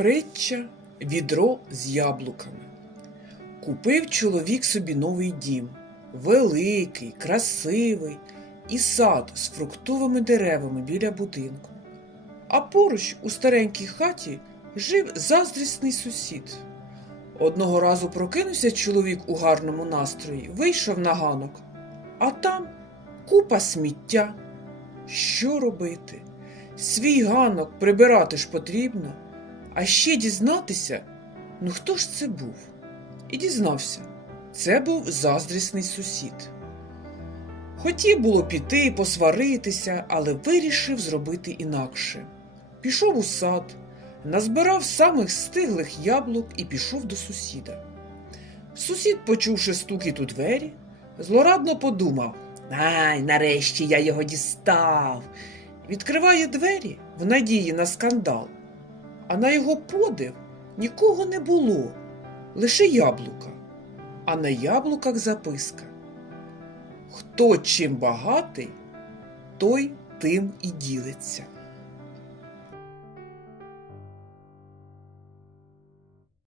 Притча відро з яблуками. Купив чоловік собі новий дім, великий, красивий, і сад з фруктовими деревами біля будинку. А поруч у старенькій хаті жив заздрісний сусід. Одного разу прокинувся чоловік у гарному настрої, вийшов на ганок, а там купа сміття. Що робити? Свій ганок прибирати ж потрібно, а ще дізнатися, ну хто ж це був? І дізнався, це був заздрісний сусід. Хотів було піти, посваритися, але вирішив зробити інакше. Пішов у сад, назбирав самих стиглих яблук і пішов до сусіда. Сусід, почувши стукіт у двері, злорадно подумав: Ай, нарешті я його дістав. Відкриває двері в надії на скандал, а на його подив нікого не було, лише яблука. А на яблуках записка. Хто чим багатий, той тим і ділиться.